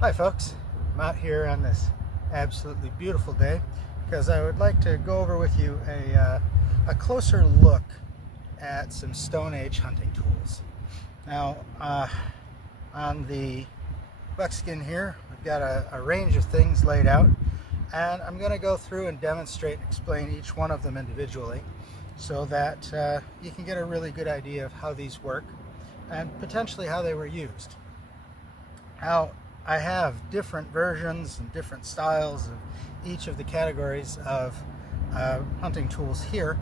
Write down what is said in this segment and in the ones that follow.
Hi folks, I'm out here on this absolutely beautiful day because I would like to go over with you a closer look at some Stone Age hunting tools. Now on the buckskin here we've got a range of things laid out, and I'm going to go through and demonstrate and explain each one of them individually so that you can get a really good idea of how these work and potentially how they were used. Now, I have different versions and different styles of each of the categories of hunting tools here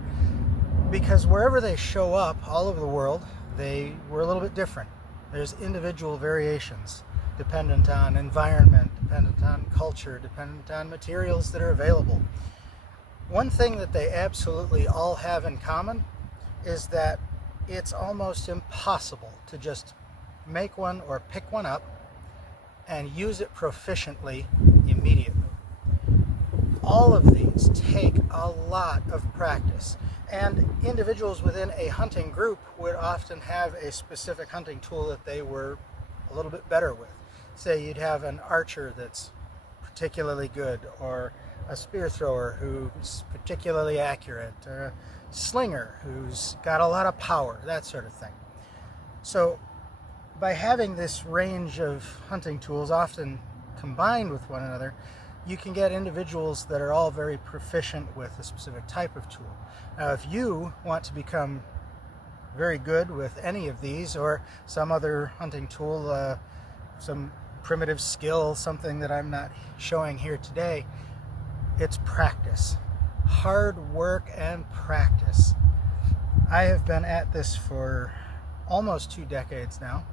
because wherever they show up all over the world, they were a little bit different. There's individual variations dependent on environment, dependent on culture, dependent on materials that are available. One thing that they absolutely all have in common is that it's almost impossible to just make one or pick one up and use it proficiently immediately. All of these take a lot of practice, and individuals within a hunting group would often have a specific hunting tool that they were a little bit better with. Say you'd have an archer that's particularly good, or a spear thrower who's particularly accurate, or a slinger who's got a lot of power, that sort of thing. So by having this range of hunting tools often combined with one another, you can get individuals that are all very proficient with a specific type of tool. Now, if you want to become very good with any of these or some other hunting tool, some primitive skill, something that I'm not showing here today, it's practice. Hard work and practice. I have been at this for almost 2 decades now,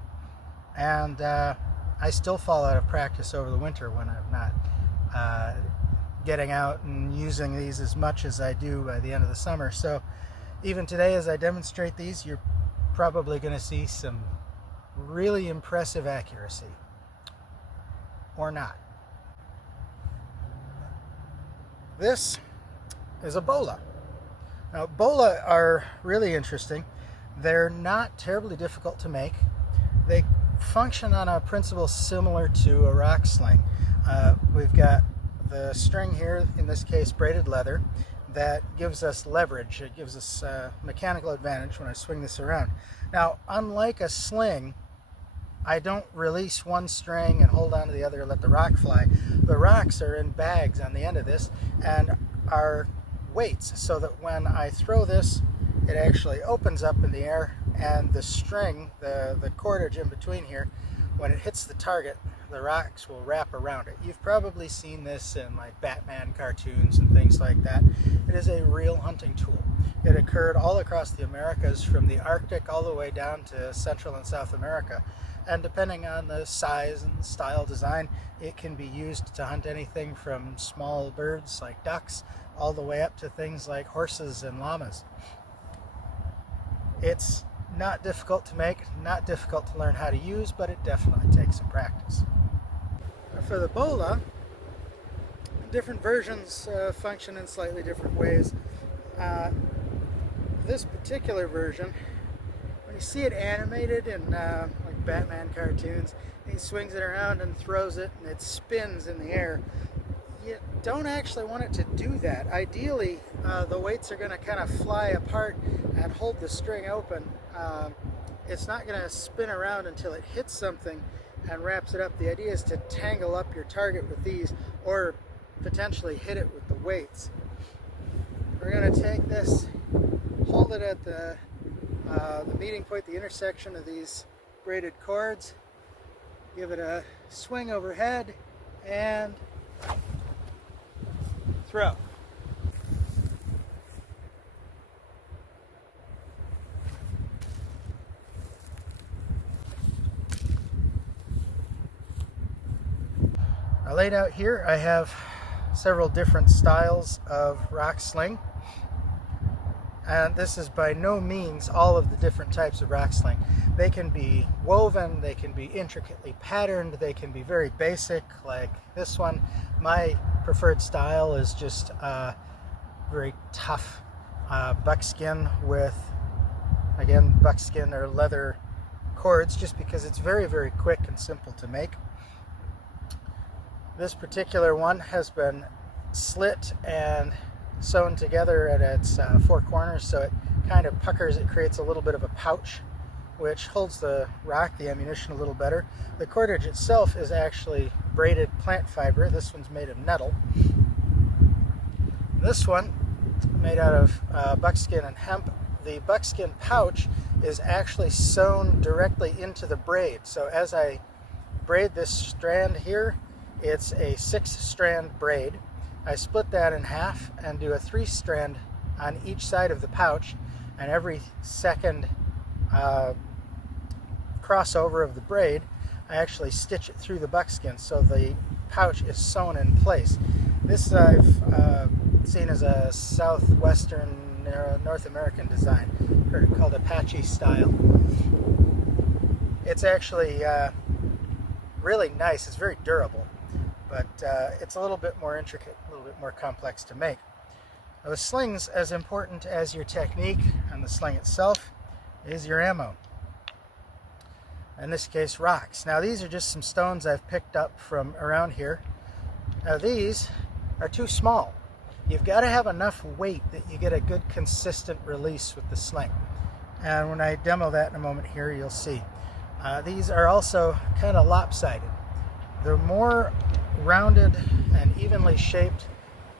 and I still fall out of practice over the winter when I'm not getting out and using these as much as I do by the end of the summer. So even today, as I demonstrate these, you're probably going to see some really impressive accuracy, or not. This is a bola. Now, bola are really interesting. They're not terribly difficult to make. They function on a principle similar to a rock sling. We've got the string here, in this case braided leather, that gives us leverage. It gives us mechanical advantage when I swing this around. Now, unlike a sling, I don't release one string and hold on to the other and let the rock fly. The rocks are in bags on the end of this and are weights, so that when I throw this, it actually opens up in the air, and the string, the cordage in between here, when it hits the target, the rocks will wrap around it. You've probably seen this in like Batman cartoons and things like that. It is a real hunting tool. It occurred all across the Americas, from the Arctic all the way down to Central and South America. And depending on the size and style design, it can be used to hunt anything from small birds like ducks all the way up to things like horses and llamas. It's not difficult to make, not difficult to learn how to use, but it definitely takes some practice. For the bola, different versions function in slightly different ways. This particular version, when you see it animated in like Batman cartoons, he swings it around and throws it and it spins in the air. You don't actually want it to do that. Ideally, the weights are going to kind of fly apart and hold the string open. It's not going to spin around until it hits something and wraps it up. The idea is to tangle up your target with these, or potentially hit it with the weights. We're going to take this, hold it at the meeting point, the intersection of these braided cords, give it a swing overhead, and throw. Laid out here, I have several different styles of rock sling, and this is by no means all of the different types of rock sling. They can be woven, they can be intricately patterned, they can be very basic like this one. My preferred style is just very tough buckskin with, again, buckskin or leather cords, just because it's very, very quick and simple to make. This particular one has been slit and sewn together at its four corners, so it kind of puckers. It creates a little bit of a pouch which holds the rock, the ammunition, a little better. The cordage itself is actually braided plant fiber. This one's made of nettle. This one made out of buckskin and hemp. The buckskin pouch is actually sewn directly into the braid. So as I braid this strand here, it's a 6-strand braid. I split that in half and do a 3-strand on each side of the pouch, and every second crossover of the braid, I actually stitch it through the buckskin so the pouch is sewn in place. This I've seen as a southwestern North American design, called Apache style. It's actually really nice. It's very durable, but it's a little bit more intricate, a little bit more complex to make. Now, the slings, as important as your technique and the sling itself, is your ammo. In this case, rocks. Now these are just some stones I've picked up from around here. Now these are too small. You've got to have enough weight that you get a good consistent release with the sling. And when I demo that in a moment here, you'll see. These are also kind of lopsided. The more rounded and evenly shaped,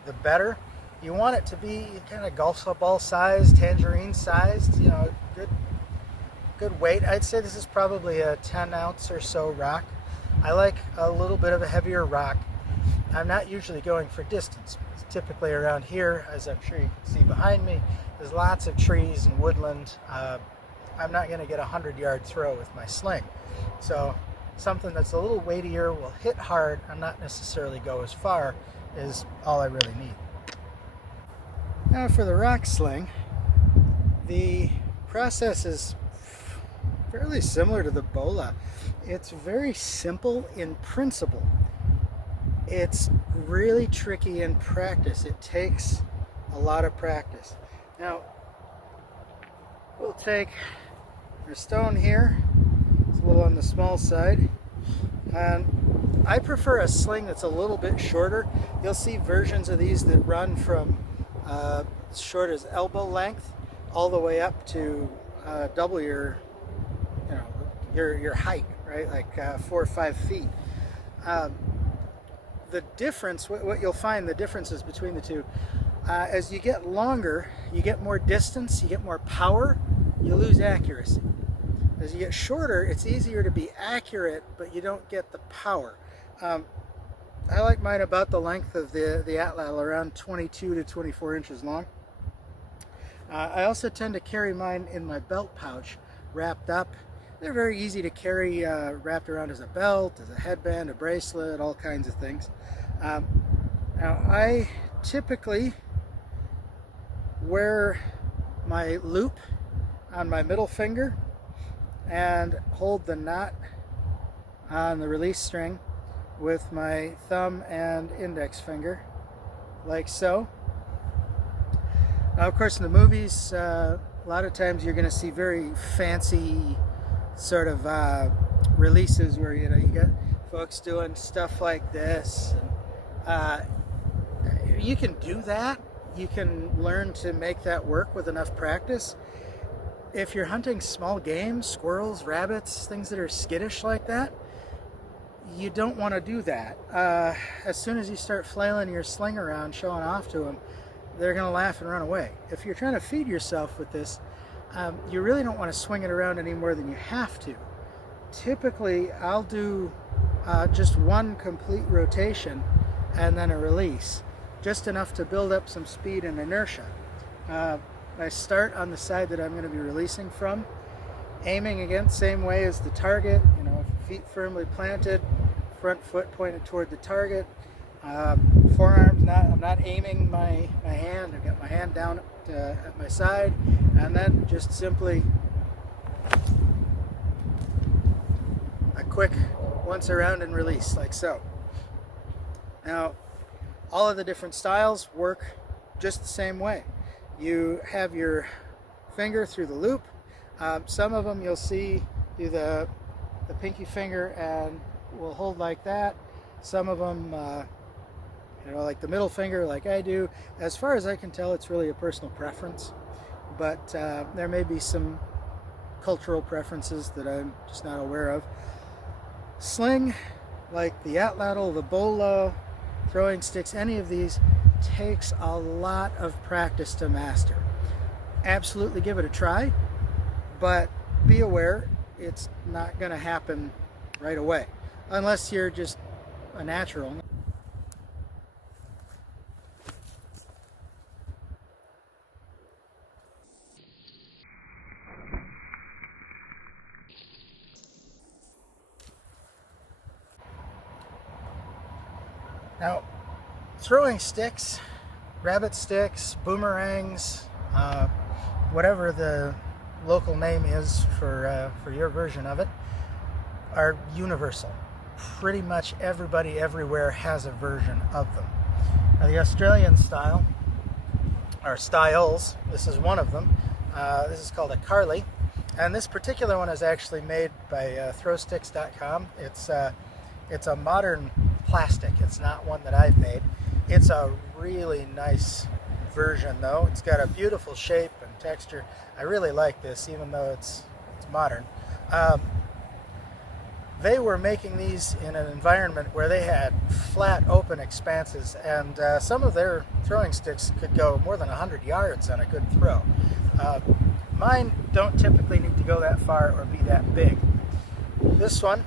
the better. You want it to be kind of golf ball sized, tangerine sized, you know, good weight. I'd say this is probably a 10-ounce or so rock. I like a little bit of a heavier rock. I'm not usually going for distance. It's typically around here, as I'm sure you can see behind me, there's lots of trees and woodland. I'm not going to get a 100-yard throw with my sling. So something that's a little weightier will hit hard and not necessarily go as far is all I really need. Now for the rock sling, the process is fairly similar to the bola. It's very simple in principle. It's really tricky in practice. It takes a lot of practice. Now, we'll take our stone here. It's a little on the small side. And I prefer a sling that's a little bit shorter. You'll see versions of these that run from as short as elbow length all the way up to double your height, right? Like 4 or 5 feet. The difference, what you'll find the differences between the two, as you get longer, you get more distance, you get more power, you lose accuracy. As you get shorter, it's easier to be accurate, but you don't get the power. I like mine about the length of the atlatl, around 22 to 24 inches long. I also tend to carry mine in my belt pouch, wrapped up. They're very easy to carry, wrapped around as a belt, as a headband, a bracelet, all kinds of things. Now I typically wear my loop on my middle finger and hold the knot on the release string with my thumb and index finger, like so. Now, of course, in the movies, a lot of times you're going to see very fancy sort of releases where you get folks doing stuff like this. And, you can do that. You can learn to make that work with enough practice. If you're hunting small game, squirrels, rabbits, things that are skittish like that, you don't want to do that. As soon as you start flailing your sling around, showing off to them, they're going to laugh and run away. If you're trying to feed yourself with this, you really don't want to swing it around any more than you have to. Typically, I'll do just one complete rotation and then a release, just enough to build up some speed and inertia. I start on the side that I'm going to be releasing from, aiming again same way as the target, feet firmly planted, front foot pointed toward the target, forearms, I'm not aiming my hand. I've got my hand down at my side, and then just simply a quick once around and release, like so. Now, all of the different styles work just the same way. You have your finger through the loop. Some of them you'll see do the pinky finger and will hold like that. Some of them, like the middle finger, like I do. As far as I can tell, it's really a personal preference, but there may be some cultural preferences that I'm just not aware of. Sling, like the atlatl, the bola, throwing sticks, any of these takes a lot of practice to master. Absolutely give it a try, but be aware it's not going to happen right away unless you're just a natural. Now, throwing sticks, rabbit sticks, boomerangs, whatever the local name is for your version of it, are universal. Pretty much everybody everywhere has a version of them. Now, the Australian style, or styles, this is one of them. This is called a Carly, and this particular one is actually made by throwsticks.com. It's a modern plastic. It's not one that I've made. It's a really nice version though. It's got a beautiful shape and texture. I really like this, even though it's modern. They were making these in an environment where they had flat open expanses, and some of their throwing sticks could go more than 100 yards on a good throw. Mine don't typically need to go that far or be that big. This one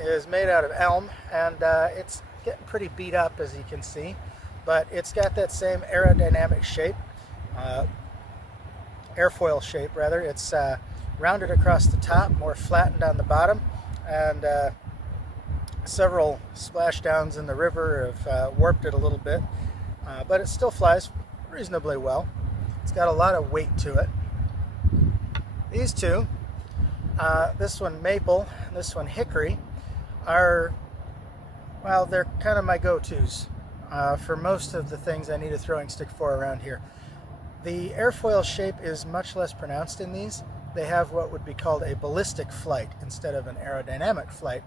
is made out of elm, and it's getting pretty beat up, as you can see, but it's got that same aerodynamic shape, airfoil shape rather. It's rounded across the top, more flattened on the bottom, and several splashdowns in the river have warped it a little bit, but it still flies reasonably well. It's got a lot of weight to it. These two, this one maple, this one hickory, are, well, they're kind of my go-tos for most of the things I need a throwing stick for around here. The airfoil shape is much less pronounced in these. They have what would be called a ballistic flight instead of an aerodynamic flight,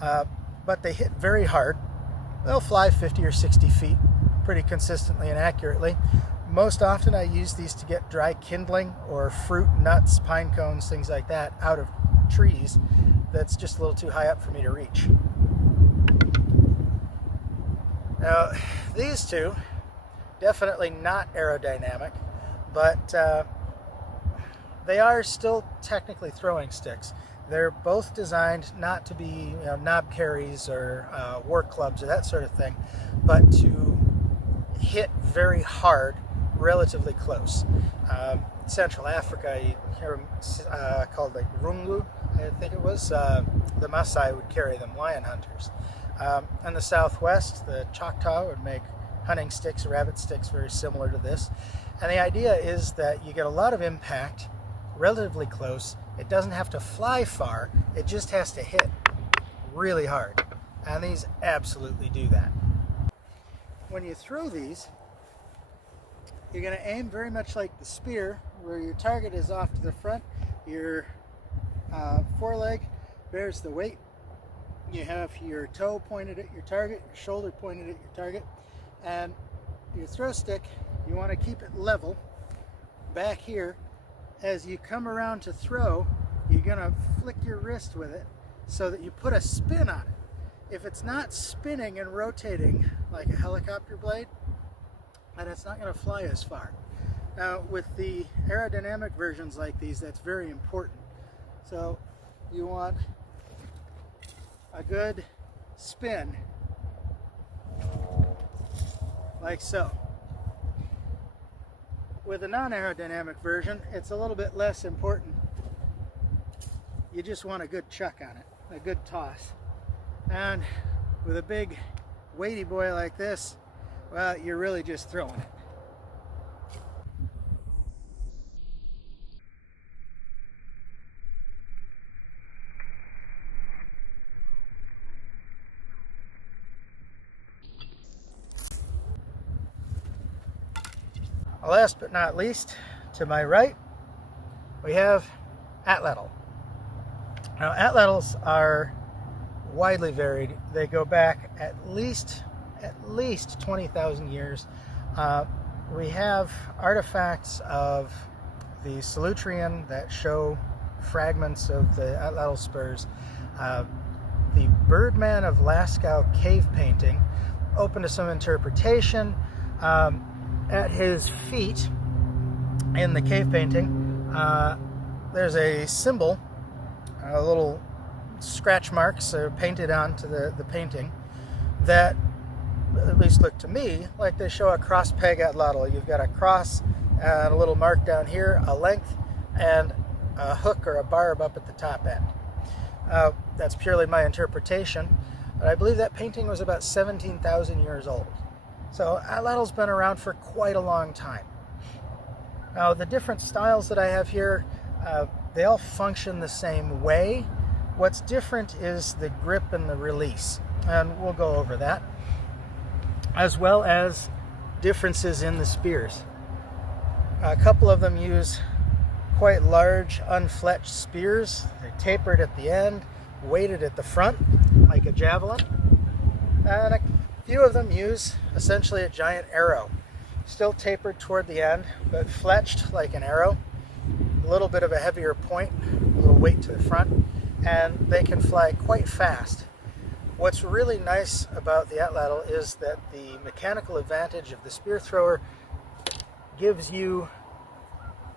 but they hit very hard. They'll fly 50 or 60 feet pretty consistently and accurately. Most often I use these to get dry kindling or fruit, nuts, pine cones, things like that out of trees that's just a little too high up for me to reach. Now, these two, definitely not aerodynamic, but they are still technically throwing sticks. They're both designed not to be knob carries or war clubs or that sort of thing, but to hit very hard relatively close. Central Africa, you hear them called like Rumlu, I think it was. The Maasai would carry them, lion hunters. In the Southwest, the Choctaw would make hunting sticks, rabbit sticks, very similar to this. And the idea is that you get a lot of impact relatively close. It doesn't have to fly far, it just has to hit really hard. And these absolutely do that. When you throw these, you're going to aim very much like the spear, where your target is off to the front, your foreleg bears the weight, you have your toe pointed at your target, your shoulder pointed at your target, and your throw stick, you want to keep it level back here. As you come around to throw, you're going to flick your wrist with it so that you put a spin on it. If it's not spinning and rotating like a helicopter blade, then it's not going to fly as far. Now, with the aerodynamic versions like these, that's very important. So you want a good spin, like so. With a non-aerodynamic version, it's a little bit less important. You just want a good chuck on it, a good toss. And with a big weighty boy like this, well, you're really just throwing it. Last but not least, to my right, we have atlatl. Now, atlatls are widely varied. They go back at least 20,000 years. We have artifacts of the Solutrean that show fragments of the atlatl spurs. The Birdman of Lascaux cave painting, open to some interpretation. At his feet in the cave painting, there's a symbol, a little scratch marks painted onto the painting that at least look to me like they show a cross peg atlatl. You've got a cross and a little mark down here, a length, and a hook or a barb up at the top end. That's purely my interpretation, but I believe that painting was about 17,000 years old. So atlatl's been around for quite a long time. Now the different styles that I have here, they all function the same way. What's different is the grip and the release, and we'll go over that, as well as differences in the spears. A couple of them use quite large unfletched spears. They're tapered at the end, weighted at the front like a javelin, and a few of them use essentially a giant arrow, still tapered toward the end but fletched like an arrow, a little bit of a heavier point, a little weight to the front, and they can fly quite fast. What's really nice about the atlatl is that the mechanical advantage of the spear thrower gives you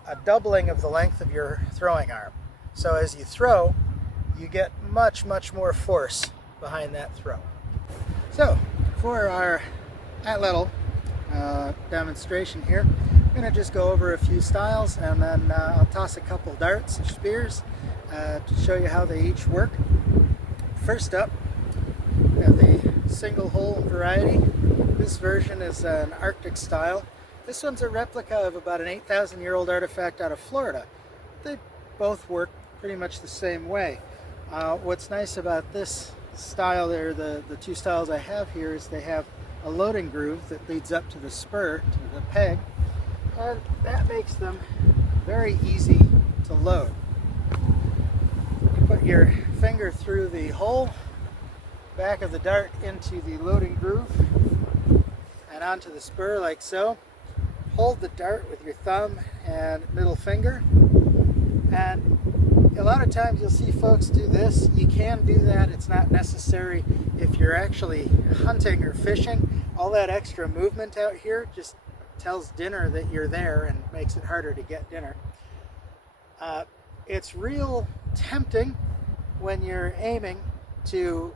a doubling of the length of your throwing arm. So as you throw, you get much more force behind that throw. So for our atlatl demonstration here, I'm going to just go over a few styles, and then I'll toss a couple darts or spears to show you how they each work. First up, we have the single hole variety. This version is an Arctic style. This one's a replica of about an 8,000-year-old artifact out of Florida. They both work pretty much the same way. What's nice about this style there, the two styles I have here, is they have a loading groove that leads up to the spur, to the peg, and that makes them very easy to load. You put your finger through the hole, back of the dart into the loading groove, and onto the spur like so. Hold the dart with your thumb and middle finger, and a lot of times you'll see folks do this. You can do that, it's not necessary if you're actually hunting or fishing. All that extra movement out here just tells dinner that you're there and makes it harder to get dinner. It's real tempting when you're aiming to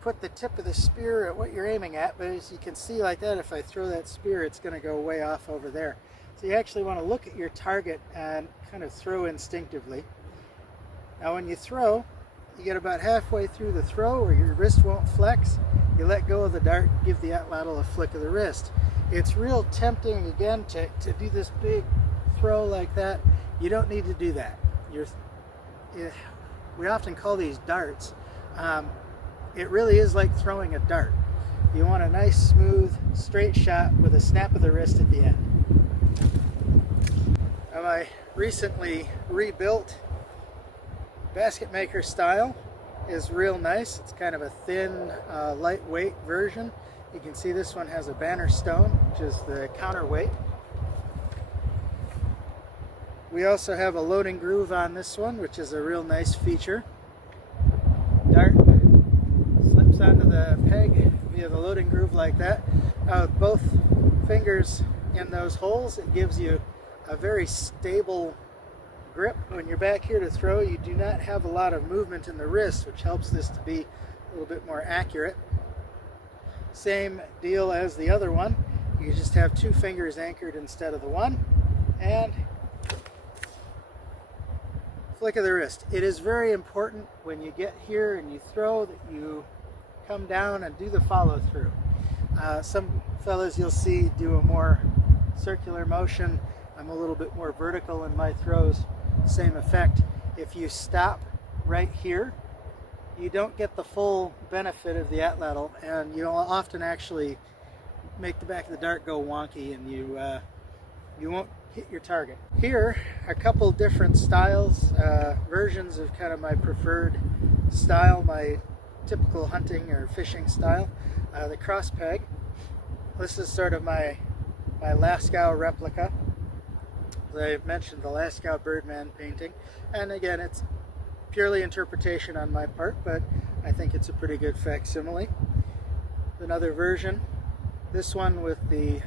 put the tip of the spear at what you're aiming at, but as you can see like that, if I throw that spear, it's going to go way off over there. So you actually want to look at your target and kind of throw instinctively. Now when you throw, you get about halfway through the throw where your wrist won't flex, you let go of the dart, give the atlatl a flick of the wrist. It's real tempting again to do this big throw like that. You don't need to do that. We often call these darts. It really is like throwing a dart. You want a nice, smooth, straight shot with a snap of the wrist at the end. Now my recently rebuilt basket maker style is real nice. It's kind of a thin, lightweight version. You can see this one has a banner stone, which is the counterweight. We also have a loading groove on this one, which is a real nice feature. Dart slips onto the peg via the loading groove like that. With both fingers in those holes, it gives you a very stable grip. When you're back here to throw, you do not have a lot of movement in the wrist, which helps this to be a little bit more accurate. Same deal as the other one. You just have two fingers anchored instead of the one, and flick of the wrist. It is very important when you get here and you throw that you come down and do the follow through. Some fellas you'll see do a more circular motion. I'm a little bit more vertical in my throws. Same effect. If you stop right here, you don't get the full benefit of the atlatl, and you'll often actually make the back of the dart go wonky, and you won't hit your target. Here, a couple different styles, versions of kind of my preferred style. My typical hunting or fishing style. The cross peg. This is sort of my Lascaux replica. As I mentioned, the Lascaux Birdman painting, and again, it's purely interpretation on my part, but I think it's a pretty good facsimile. Another version, this one with the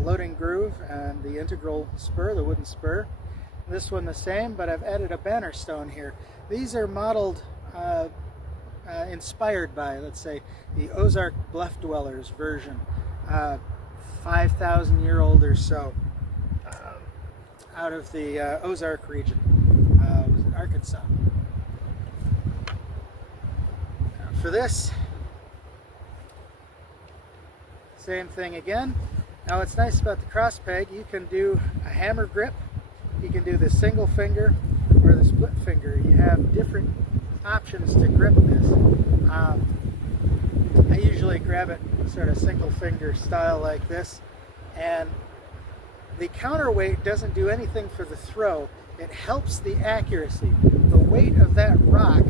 loading groove and the integral spur, the wooden spur. This one the same, but I've added a banner stone here. These are modeled, inspired by, let's say, the Ozark Bluff Dwellers version, 5,000-year-old or so, out of the Ozark region, was it Arkansas? For this, same thing again. Now what's nice about the cross peg, you can do a hammer grip, you can do the single finger or the split finger. You have different options to grip this. I usually grab it sort of single finger style like this, and the counterweight doesn't do anything for the throw. It helps the accuracy. The weight of that rock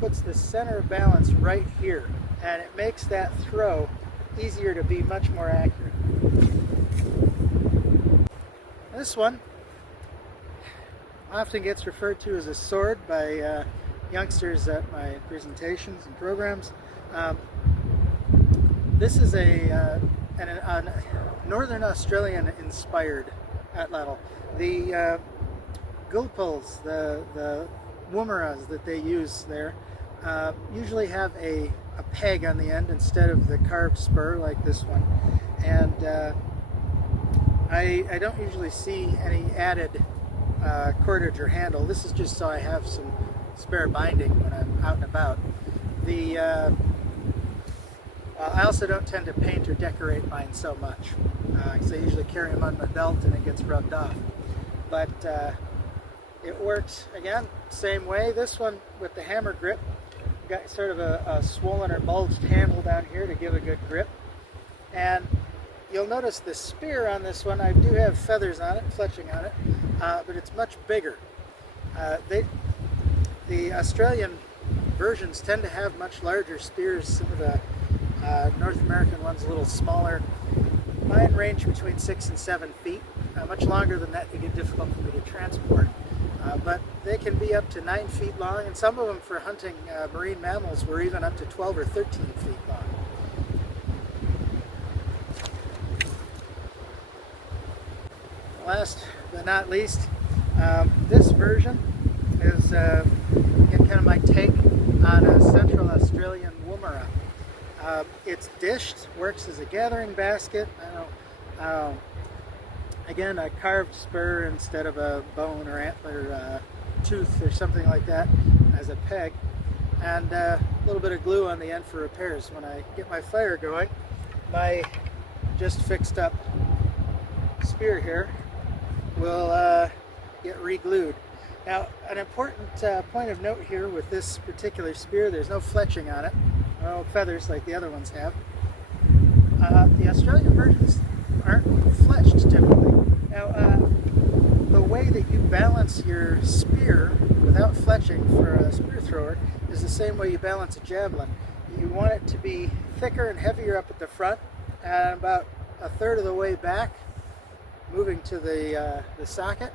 puts the center of balance right here, and it makes that throw easier to be much more accurate. This one often gets referred to as a sword by youngsters at my presentations and programs. This is a Northern Australian inspired atlatl. The gulpuls, the woomeras that they use there, usually have a peg on the end instead of the carved spur like this one, and I don't usually see any added cordage or handle. This is just so I have some spare binding when I'm out and about. I also don't tend to paint or decorate mine so much, because I usually carry them on my belt and it gets rubbed off. But it works, again, same way. This one with the hammer grip, got sort of a swollen or bulged handle down here to give a good grip. And you'll notice the spear on this one, I do have feathers on it, fletching on it, but it's much bigger. The Australian versions tend to have much larger spears. Some of the North American ones a little smaller. Mine range between 6 and 7 feet. Much longer than that, they get difficult for me to transport. But they can be up to 9 feet long, and some of them for hunting marine mammals were even up to 12 or 13 feet long. Last but not least, this version is kind of my take on a Central Australian woomera. It's dished, works as a gathering basket. Again, a carved spur instead of a bone or antler tooth or something like that as a peg, and a little bit of glue on the end for repairs. When I get my fire going, my just fixed up spear here will get re-glued. Now, an important point of note here with this particular spear, there's no fletching on it, no feathers like the other ones have. The Australian versions aren't fletched typically. Now, the way that you balance your spear without fletching for a spear thrower is the same way you balance a javelin. You want it to be thicker and heavier up at the front, and about a third of the way back, moving to the socket,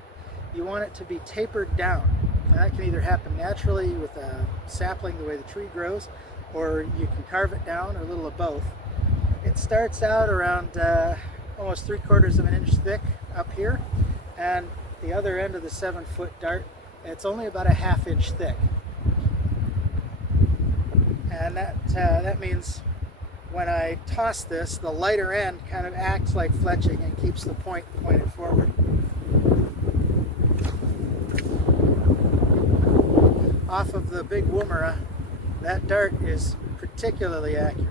you want it to be tapered down. And that can either happen naturally with a sapling, the way the tree grows, or you can carve it down, or a little of both. It starts out around almost 3/4 of an inch thick up here, and the other end of the 7-foot dart, it's only about a 1/2 inch thick. And that means when I toss this, the lighter end kind of acts like fletching and keeps the point pointed forward. Off of the big woomera, that dart is particularly accurate.